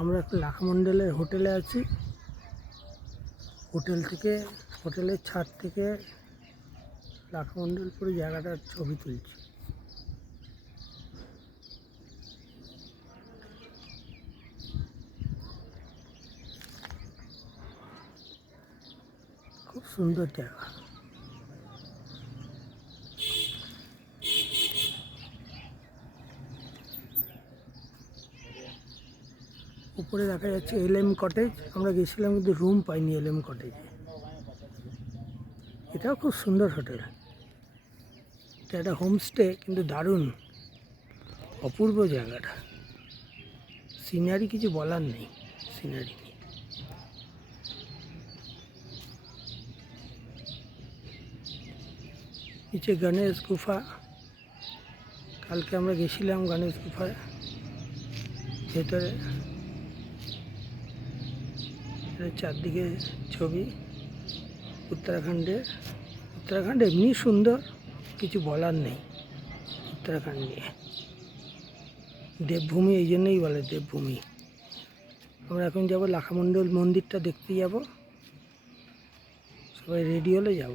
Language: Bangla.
আমরা এখন লাখামণ্ডলের হোটেলে আছি। হোটেলের ছাদ থেকে লাখামণ্ডল পুরো জায়গাটার ছবি তুলছি। খুব সুন্দর জায়গা। উপরে দেখা যাচ্ছে LM কটেজ। আমরা গেছিলাম কিন্তু রুম পাইনি LM কটেজে। এটাও খুব সুন্দর হোটেল। এটা একটা হোমস্টে, কিন্তু দারুণ অপূর্ব জায়গাটা। সিনারি কিছু বলার নেই। সিনারি নিচে গণেশ গুফা। কালকে আমরা গেছিলাম গণেশ গুফায় ভেতরে। চারদিকে ছবি উত্তরাখণ্ডের। উত্তরাখণ্ড এমনি সুন্দর, কিছু বলার নেই উত্তরাখণ্ড নিয়ে। দেবভূমি, এই জন্যই বলে দেবভূমি। আমরা এখন যাব লাখামণ্ডল মন্দিরটা দেখতে যাব। সবাই রেডি হলে যাব।